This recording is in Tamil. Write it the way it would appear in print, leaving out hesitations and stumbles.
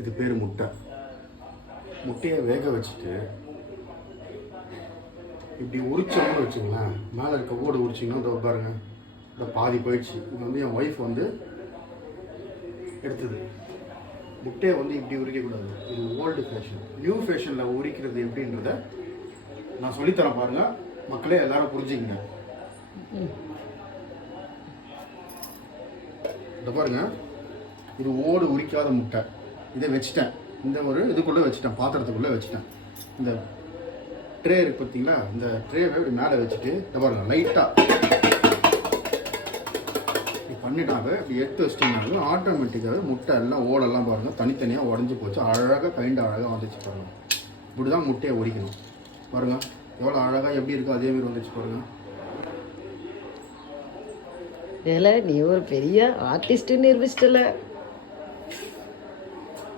இது பேர் முட்டை. முட்டையை வேக வச்சுட்டு இப்படி உரிச்சோம்னு வச்சுங்களேன், மேலே இருக்க ஓடு உரிச்சிங்கன்னா இந்த பாருங்க, இந்த பாதி போயிடுச்சு. இது வந்து என் ஒய்ஃப் வந்து எடுத்தது. முட்டையை வந்து இப்படி உரிக்கக்கூடாது, இது ஓல்டு ஃபேஷன். நியூ ஃபேஷனில் உரிக்கிறது எப்படின்றத நான் சொல்லித்தரேன் பாருங்க, மக்களே எல்லாரும் புரிஞ்சுக்கங்க. இந்த பாருங்க, இது ஓடு உரிக்காத முட்டை. இதை வச்சுட்டேன், இந்த ஒரு இதுக்குள்ளே வச்சுட்டேன், பாத்திரத்துக்குள்ளே வச்சுட்டேன். இந்த ட்ரே இருக்கு பார்த்தீங்களா, இந்த ட்ரேவை இப்படி மேலே வச்சுட்டு இந்த பாருங்க, லைட்டாக இப்படி பண்ணிட்டாங்க. இப்படி எடுத்து வச்சிட்டிங்கனாலும் ஆட்டோமேட்டிக்காகவே முட்டை எல்லாம் ஓடெல்லாம் பாருங்கள் தனித்தனியாக உடஞ்சி போச்சு. அழகாக அழகாக வந்துச்சு பாருங்கள். இப்படி தான் முட்டையை உரிக்கணும் பாருங்கள். எவ்வளோ அழகாக எப்படி இருக்கோ அதேமாரி வந்துச்சு பாருங்கள். இதில் நீ ஒரு பெரிய ஆர்டிஸ்ட்டு நிரூபிச்சிட்டல.